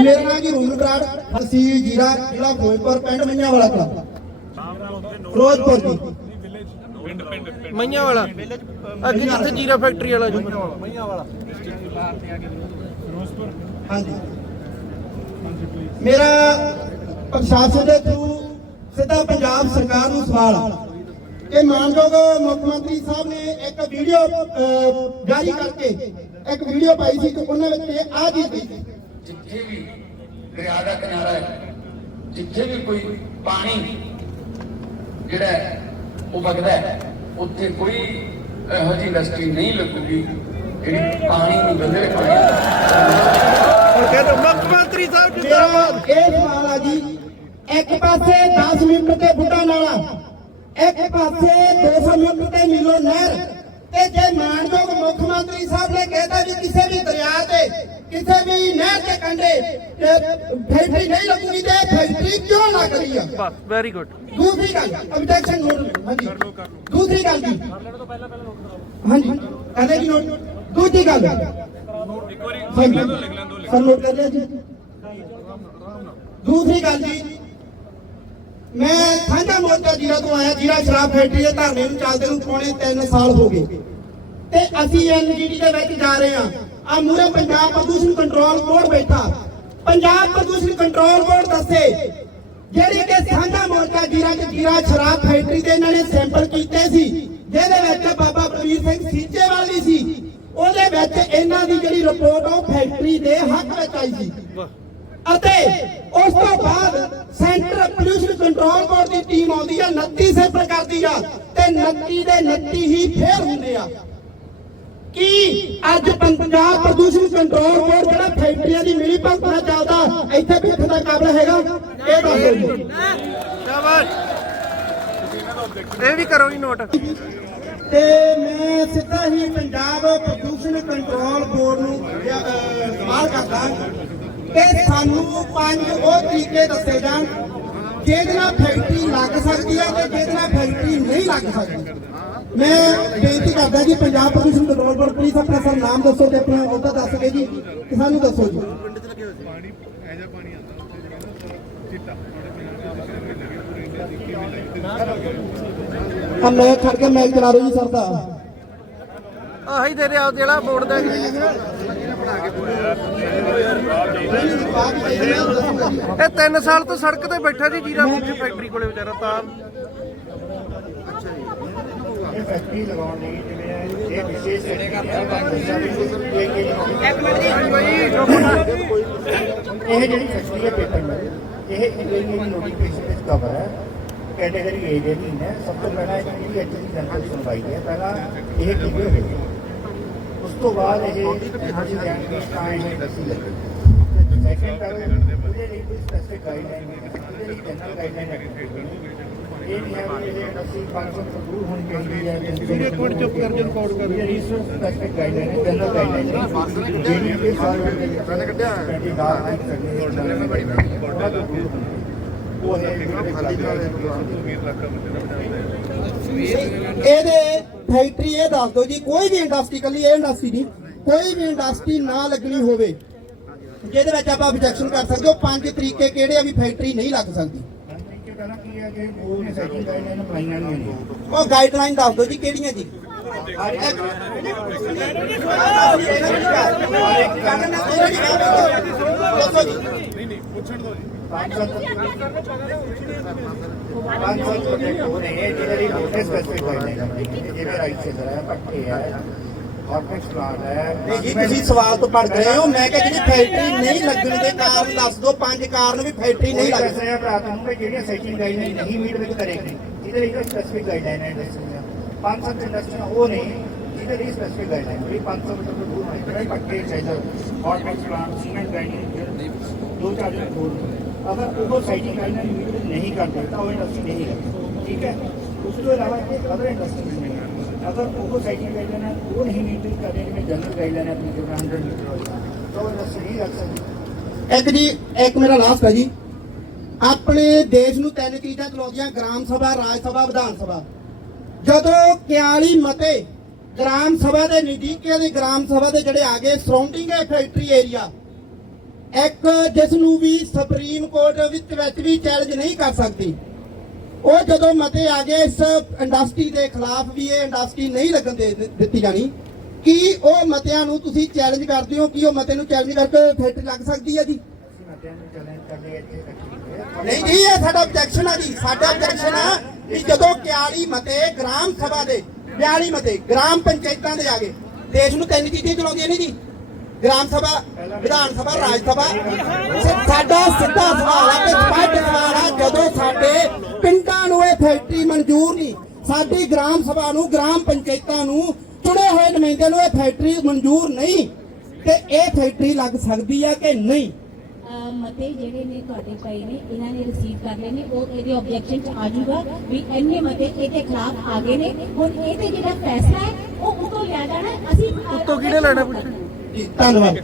ਮੇਰਾ ਨਾਮ ਜੀ ਰੂਮ ਬਰਾੜ ਅਸੀਂ ਜੀਰਾ ਜ਼ਿਲ੍ਹਾ ਫਿਰੋਜ਼ਪੁਰ ਪਿੰਡ ਮਈਆਂ ਵਾਲਾ ਕਲਾ ਫਿਰੋਜ਼ਪੁਰ ਜੀ। ਮਈਆਂ ਵਾਲਾ ਅੱਗੇ ਜਿੱਥੇ ਜੀਰਾ ਫੈਕਟਰੀ ਵਾਲਾ ਜੀ। ਹਾਂਜੀ। ਮੇਰਾ ਪ੍ਰਸ਼ਾਸਨ ਦੇ ਥਰੂ ਸਿੱਧਾ ਪੰਜਾਬ ਸਰਕਾਰ ਨੂੰ ਸਵਾਲ ਕਿ ਮਾਨਯੋਗ ਮੁੱਖ ਮੰਤਰੀ ਸਾਹਿਬ ਨੇ ਇੱਕ ਵੀਡੀਓ ਜਾਰੀ ਕਰਕੇ ਇੱਕ ਵੀਡੀਓ ਪਾਈ ਸੀ ਕਿ ਉਹਨਾਂ ਵਿੱਚ ਇਹ ਆ ਚੀਜ਼ ਸੀ। ਜਿੱਥੇ ਵੀ ਦਰਿਆ ਦਾ ਕਿਨਾਰਾ ਹੈ ਜਿੱਥੇ ਵੀ ਕੋਈ ਪਾਣੀ ਜਿਹੜਾ ਉਹ ਵਗਦਾ ਹੈ ਉੱਥੇ ਕੋਈ ਇਹੋ ਜਿਹੀ ਇੰਡਸਟਰੀ ਨਹੀਂ ਲੱਗੂਗੀ ਜਿਹੜੀ ਪਾਣੀ ਨੂੰ ਗੰਦੇ ਪਾਣੀ ਹੁਣ ਕਹਿੰਦੇ ਮੁੱਖ ਮੰਤਰੀ ਸਾਹਿਬ ਜਿੰਦਾਬਾਦ। ਇਹ ਸਵਾਲ ਆ ਜੀ ਇੱਕ ਪਾਸੇ 10 ਮੀਟਰ ਤੇ ਬੁੱਢਾ ਨਾਲਾ ਇੱਕ ਪਾਸੇ 200 ਮੀਟਰ ਤੇ ਨੀਲੋ ਨਹਿਰ ਤੇ ਜੇ ਮਾਨਯੋਗ ਮੁੱਖ ਮੰਤਰੀ ਸਾਹਿਬ ਕਿਸੇ ਵੀ ਨਹਿਰ ਦੇ ਕੰਢੇ ਤੇ ਫੈਕਟਰੀ ਨਹੀਂ ਲੱਗੂਗੀ ਤੇ ਫੈਕਟਰੀ ਕਿਉਂ ਲੱਗ ਰਹੀ ਆ? ਬਸ ਵੈਰੀ ਗੁੱਡ ਦੂਸਰੀ ਗੱਲ ਆਬਜੈਕਸ਼ਨ ਨੋਟ ਹਾਂਜੀ। ਦੂਸਰੀ ਗੱਲ ਜੀ। ਹਾਂਜੀ ਕਹਿੰਦੇ ਜੀ ਨੋਟ ਦੂਜੀ ਗੱਲ। ਇੱਕ ਵਾਰੀ ਸਰ ਨੋਟ ਕਰ ਲਿਆ ਜੀ। ਦੂਸਰੀ ਗੱਲ ਜੀ ਮੈਂ ਸਾਂਝਾ ਮੋਰਚਾ ਜੀਰਾ ਤੋਂ ਆਇਆ ਜੀਰਾ ਸ਼ਰਾਬ ਫੈਕਟਰੀ ਦੇ ਧਰਨੇ ਨੂੰ ਚੱਲਦੇ ਨੂੰ ਪੌਣੇ 3 ਸਾਲ ਹੋ ਗਏ। ਤੇ ਅਸੀਂ ਐਨਜੀਟੀ ਦੇ ਵਿੱਚ ਜਾ ਰਹੇ ਹਾਂ। ਆ ਮੂਰੇ ਪੰਜਾਬ ਪ੍ਰਦੂਸ਼ਣ ਕੰਟਰੋਲ ਬੋਰਡ ਬੈਠਾ। ਪੰਜਾਬ ਪ੍ਰਦੂਸ਼ਣ ਕੰਟਰੋਲ ਬੋਰਡ ਦੱਸੇ, ਜਿਹੜੀ ਕਿ ਸਾਂਝਾ ਮੋਰਚਾ ਜੀਰਾ ਚ ਜੀਰਾ ਸ਼ਰਾਬ ਫੈਕਟਰੀ ਦੇ ਇਹਨਾਂ ਨੇ ਸੈਂਪਲ ਕੀਤੇ ਸੀ, ਜਿਹਦੇ ਵਿੱਚ ਬਾਬਾ ਬਲਵੀਰ ਸਿੰਘ ਸੀਚੇਵਾਲ ਵੀ ਸੀ। ਉਹਦੇ ਵਿੱਚ ਇਹਨਾਂ ਦੀ ਜਿਹੜੀ ਰਿਪੋਰਟ ਉਹ ਫੈਕਟਰੀ ਦੇ ਹੱਕ ਵਿੱਚ ਆਈ ਸੀ। ਅਤੇ ਉਸ ਤੋਂ ਬਾਅਦ ਸੈਂਟਰ ਪੋਲਿਊਸ਼ਨ ਕੰਟਰੋਲ ਬੋਰਡ ਦੀ ਟੀਮ ਆਉਂਦੀ ਆ 29 ਸੈਂਪਲ ਕਰਦੀ ਆ, ਤੇ 29 ਦੇ 29 ਹੀ ਫੇਰ ਹੁੰਦੇ ਆ। ਕੀ ਅੱਜ ਪੰਜਾਬ ਪ੍ਰਦੂਸ਼ਣ ਕੰਟਰੋਲ ਬੋਰਡ ਜਿਹੜਾ ਫੈਕਟਰੀਆਂ ਦੀ ਮਿਲੀ ਭਗਤ ਨਾਲ ਚੱਲਦਾ ਇੱਥੇ ਬੈਠਣ ਦਾ ਕਾਬਲ ਹੈਗਾ? ਇਹ ਦੱਸੋ ਜੀ। ਸ਼ਾਬਾਸ਼। ਇਹ ਵੀ ਕਰੋ ਜੀ ਨੋਟ। ਤੇ ਮੈਂ ਸਿੱਧਾ ਹੀ ਪੰਜਾਬ ਪ੍ਰਦੂਸ਼ਣ ਕੰਟਰੋਲ ਬੋਰਡ ਨੂੰ ਸਵਾਲ ਕਰਦਾ ਕਿ ਸਾਨੂੰ ਪੰਜ ਉਹ ਤਰੀਕੇ ਦੱਸੇ ਜਾਣ ਜਿਹਦੇ ਨਾਲ ਫੈਕਟਰੀ ਲੱਗ ਸਕਦੀ ਹੈ ਤੇ ਜਿਹਦੇ ਨਾਲ ਫੈਕਟਰੀ ਨਹੀਂ ਲੱਗ ਸਕਦੀ। ਮੈਂ ਬੇਨਤੀ ਕਰਦਾ ਜੀ, ਪੰਜਾਬ ਪ੍ਰਦੂਸ਼ਣ ਕੰਟਰੋਲ ਬੋਰਡ ਪਲੀਜ਼ ਆਪਣਾ ਸਰ ਨਾਮ ਦੱਸੋ ਤੇ ਆਪਣਾ ਉਹਦਾ ਦੱਸ ਕੇ ਜੀ, ਤੇ ਸਾਨੂੰ ਦੱਸੋ ਜੀ। ਆ ਮੈਂ ਖੜ ਕੇ ਮੈਚ ਚਲਾ ਰਹੀ ਜੀ ਸਰ ਦਾ। ਆਹੀ ਤੇਰੇ ਆ ਜਿਹੜਾ ਬੋਰਡ ਦਾ ਇਹ 3 ਸਾਲ ਤੋਂ ਸੜਕ ਤੇ ਬੈਠਾ ਜੀ, ਜੀਰਾ ਫੂਡ ਫੈਕਟਰੀ ਕੋਲੇ ਵਿਚਾਰਾ ਤਾਂ। ਇਹ ਫੈਕਟਰੀ ਲਗਾਉਣ ਲਈ ਜਿਵੇਂ ਇਹ ਵਿਸ਼ੇਸ਼ ਇਹ ਜਿਹੜੀ ਫੈਕਟਰੀ ਹੈ ਪੇਪਰ ਮਿਲ ਇਹ ਇੰਡੀਅਨ ਨੋਟੀਫਿਕੇਸ਼ਨ ਵਿੱਚ ਕਵਰ ਹੈ ਕੈਟਾਗਰੀ ਏ ਦੇ ਅਧੀਨ ਹੈ ਸਭ ਤੋਂ ਪਹਿਲਾਂ ਇਹ ਜਿਹੜੀ ਐਚ ਦੀ ਜਨਰਲ ਸੁਣਵਾਈ ਹੈ ਪਹਿਲਾਂ ਇਹ ਕਿਵੇਂ ਹੋਈ ਉਸ ਤੋਂ ਬਾਅਦ ਇਹ ਅਸੀਂ ਜਾਣਗੇ ਤਾਂ ਇਹ ਦੱਸੀ ਲੱਗੀ ਸੈਕੰਡ ਕਰ ਉਹਦੇ ਲਈ ਕੋਈ ਸਪੈਸਿਫਿਕ ਗਾਈਡਲਾਈਨ ਨਹੀਂ ਹੈ ਉਹਦੇ ਲਈ ਜਨਰਲ ਗਾਈਡਲਾਈਨ ਹੈ ਇਹ ਨਹੀਂ ਹੈ ਵੀ ਇਹ ਅਸੀਂ 500 ਤੋਂ ਹੋਣੀ ਚਾਹੀਦੀ ਹੈ ਵੀਰੇ ਇੱਕ ਚੁੱਪ ਕਰ ਜੇ ਰਿਕਾਰਡ ਕਰ ਇਹ ਰੀਸਰਚ ਸਪੈਸਿਫਿਕ ਗਾਈਡਲਾਈਨ ਹੈ ਜਨਰਲ ਗਾਈਡਲਾਈਨ ਹੈ ਜਿਹੜੀ ਕਿ ਸਾਰੇ ਦੇ ਪਹਿਲਾਂ ਕੱਢਿਆ ਹੈ ਗਾਰ ਨਹੀਂ ਕਰਨੀ ਉਹ ਹੈ ਇਹਦੇ ਫੈਕਟਰੀ ਇਹ ਦੱਸ ਦਿਓ ਜੀ, ਕੋਈ ਵੀ ਇੰਡਸਟਰੀ ਕੱਲੀ ਇਹ ਇੰਡਸਟਰੀ ਨਹੀਂ, ਕੋਈ ਵੀ ਇੰਡਸਟਰੀ ਨਾ ਲੱਗਣੀ ਹੋਵੇ, ਜਿਹਦੇ ਵਿੱਚ ਆਪਾਂ ਆਬਜੈਕਸ਼ਨ ਕਰ ਸਕਦੇ ਹੋ, ਪੰਜ ਤਰੀਕੇ ਕਿਹੜੇ ਆ ਵੀ ਫੈਕਟਰੀ ਨਹੀਂ ਲੱਗ ਸਕਦੀ। ਕਿ ਪਹਿਲਾਂ ਕੀ ਹੈ ਕਿ ਉਹ ਨੇ ਗਾਈਡਲਾਈਨ ਨਹੀਂ ਉਹ ਦੱਸ ਦਿਓ ਜੀ ਕਿਹੜੀਆਂ ਜੀ? ਦੱਸੋ ਜੀ। ਪੰਜ ਸੱਤ ਪੰਜ ਸੱਤ ਪ੍ਰੋਜੈਕਟ ਹੋ ਰਹੇ ਹੈ ਜਿਹਦੇ ਲਈ ਨੋਟਿਸ ਗਾਈਡਲਾਈਨ ਹੈ ਜਿਵੇਂ ਰਾਈਟ ਸੇਲਰ ਹੈ ਪੱਕੇ ਹੈ ਨਹੀਂ ਜੀ ਤੁਸੀਂ ਸਵਾਲ ਤੋਂ ਪੜ ਗਏ ਹੋ ਮੈਂ ਕਿਹਾ ਜਿਹੜੀ ਫੈਕਟਰੀ ਨਹੀਂ ਲੱਗਣ ਦੇ ਕਾਰਨ ਦੱਸ ਦਿਓ ਪੰਜ ਕਾਰਨ ਵੀ ਫੈਕਟਰੀ ਨਹੀਂ ਲੱਗ ਦੱਸ ਸਕਦੀ ਰਿਹਾ ਭਰਾ ਤੁਹਾਨੂੰ ਕਿ ਜਿਹੜੀਆਂ ਸੈਕਿੰਡ ਗਾਈਡਲਾਈਨ ਨਹੀਂ ਮੀਟ ਵਿੱਚ ਕਰੇਗੀ ਜਿਹਦੇ ਲਈ ਸਪੈਸਿਫਿਕ ਗਾਈਡਲਾਈਨ ਹੈ ਇੰਡਸਟਰੀ ਪੰਜ ਸੱਤ ਇੰਡਸਟਰੀਆਂ ਉਹ ਨੇ ਜਿਹਦੇ ਲਈ ਸਪੈਸਿਫਿਕ ਗਾਈਡਲਾਈਨ ਵੀ 500 ਮੀਟਰ ਤੋਂ ਦੂਰ ਹੋਣੀ ਚਾਹੀਦੀ ਪੱਕੇ ਚਾਹੀਦਾ ਆਰਗਨਿਕ ਪਲਾਂਟ ਸੀਮੈਂਟ ਗਾਈਡਲਾਈਨ ਦੋ ਚਾਰ ਦਿਨ ਦੂਰ ਅਗਰ ਉਹ ਸਾਈਟਿੰਗ ਗਾਈਡਲਾਈਨ ਮੀਟ ਵਿੱਚ ਨਹੀਂ ਕਰਦੇ ਤਾਂ ਉਹ ਇੰਡਸਟਰੀ ਨਹੀਂ ਹੈ ਠੀਕ ਹੈ ਉਸ ਤੋਂ ਇਲਾਵਾ ਇਹ ਅਦਰ ਇੰਡਸਟਰੀ ਨਹੀਂ ਹੈ ਅਗਰ ਉਹ ਸਾਈਟਿੰਗ ਗਾਈਡਲਾਈਨ ਹੈ ਉਹ ਨਹੀਂ ਮੀਟ ਵਿੱਚ ਕਰਦੇ ਜਿਵੇਂ ਜਨਰਲ ਗਾਈਡਲਾਈਨ ਹੈ ਆਪਣੀ ਜਿਵੇਂ 100 ਮੀਟਰ ਤਾਂ ਉਹ ਇੰਡਸਟਰੀ ਨਹੀਂ ਰੱਖ ਸਕਦੀ। ਇੱਕ ਜੀ, ਇੱਕ ਮੇਰਾ ਲਾਸਟ ਹੈ ਜੀ। ਆਪਣੇ ਦੇਸ਼ ਨੂੰ ਤਿੰਨ ਚੀਜ਼ਾਂ ਚਲਾਉਂਦੀਆਂ ਗ੍ਰਾਮ ਸਭਾ, ਰਾਜ ਸਭਾ, ਵਿਧਾਨ ਸਭਾ। ਜਦੋਂ 41 ਮਤੇ ਗ੍ਰਾਮ ਸਭਾ ਦੇ ਨਜ਼ਦੀਕ ਦੇ ਗ੍ਰਾਮ ਸਭਾ ਦੇ ਜਿਹੜੇ ਆ ਗਏ ਸਰਾਊਂਡਿੰਗ ਹੈ ਫੈਕਟਰੀ ਏਰੀਆ ਇੱਕ ਜਿਸ ਨੂੰ ਵੀ ਸੁਪਰੀਮ ਕੋਰਟ ਵਿੱਚ ਵੀ ਚੈਲੰਜ ਨਹੀਂ ਕਰ ਸਕਦੀ। ਉਹ ਜਦੋਂ ਮਤੇ ਆ ਗਏ, ਇਸ ਇੰਡਸਟਰੀ ਦੇ ਖਿਲਾਫ ਵੀ ਇਹ ਇੰਡਸਟਰੀ ਨਹੀਂ ਲੱਗਣ ਦੇ ਦਿੱਤੀ ਜਾਣੀ, ਕੀ ਉਹ ਮਤਿਆਂ ਨੂੰ ਤੁਸੀਂ ਚੈਲੰਜ ਕਰਦੇ ਹੋ? ਕਿ ਉਹ ਮਤੇ ਨੂੰ ਚੈਲੰਜ ਕਰਕੇ ਫੈਕਟਰੀ ਲੱਗ ਸਕਦੀ ਹੈ ਜੀ? ਨਹੀਂ ਜੀ ਇਹ ਸਾਡਾ ਆਬਜੈਕਸ਼ਨ ਆ ਜੀ। ਸਾਡਾ ਆਬਜੈਕਸ਼ਨ ਆ ਕਿ ਜਦੋਂ 41 ਮਤੇ ਗ੍ਰਾਮ ਸਭਾ ਦੇ 42 ਮਤੇ ਗ੍ਰਾਮ ਪੰਚਾਇਤਾਂ ਦੇ ਆ ਗਏ, ਦੇਸ਼ ਨੂੰ ਤਿੰਨ ਚੀਜ਼ਾਂ ਚਲਾਉਂਦੀਆਂ ਨੇ ਜੀ। ਗ੍ਰਾਮ ਸਭਾ ਵਿਧਾਨ ਸਭਾ ਰਾਜ ਸਭਾ। ਸਾਡਾ ਸਿੱਧਾ ਸਵਾਲ ਆ ਤੇ ਸਪਸ਼ਟ ਸਵਾਲ ਆ ਜਦੋਂ ਸਾਡੇ ਪਿੰਡਾਂ ਨੂੰ ਇਹ ਫੈਕਟਰੀ ਮਨਜ਼ੂਰ ਨਹੀਂ ਸਾਡੀ ਗ੍ਰਾਮ ਸਭਾ ਨੂੰ ਗ੍ਰਾਮ ਪੰਚਾਇਤਾਂ ਨੂੰ ਚੁਣੇ ਹੋਏ ਨੁਮਾਇੰਦਿਆਂ ਨੂੰ ਇਹ ਫੈਕਟਰੀ ਮਨਜ਼ੂਰ ਨਹੀਂ ਤੇ ਇਹ ਫੈਕਟਰੀ ਲੱਗ ਸਕਦੀ ਆ ਕਿ ਨਹੀਂ? ਮਤੇ ਜਿਹੜੇ ਨੇ ਤੁਹਾਡੇ ਪਏ ਨੇ ਇਹਨਾਂ ਨੇ ਰਿਸੀਵ ਕਰ ਲਏ ਨੇ ਉਹ ਇਹਦੇ ਆਬਜੈਕਸ਼ਨ ਚ ਆ ਜਾਊਗਾ ਵੀ ਇੰਨੇ ਮਤੇ ਇਹਦੇ ਖਿਲਾਫ ਆ ਗਏ ਨੇ। ਹੁਣ ਇਹ ਤੇ ਜਿਹੜਾ ਫੈਸਲਾ ਹੈ ਉਹ ਉਤੋਂ ਲਿਆ ਜਾਣਾ ਅਸੀਂ ਉੱਤੋਂ ਕਿਹਨੇ ਲੈਣਾ ਪੁੱਛ ਜੀ ਧੰਨਵਾਦ।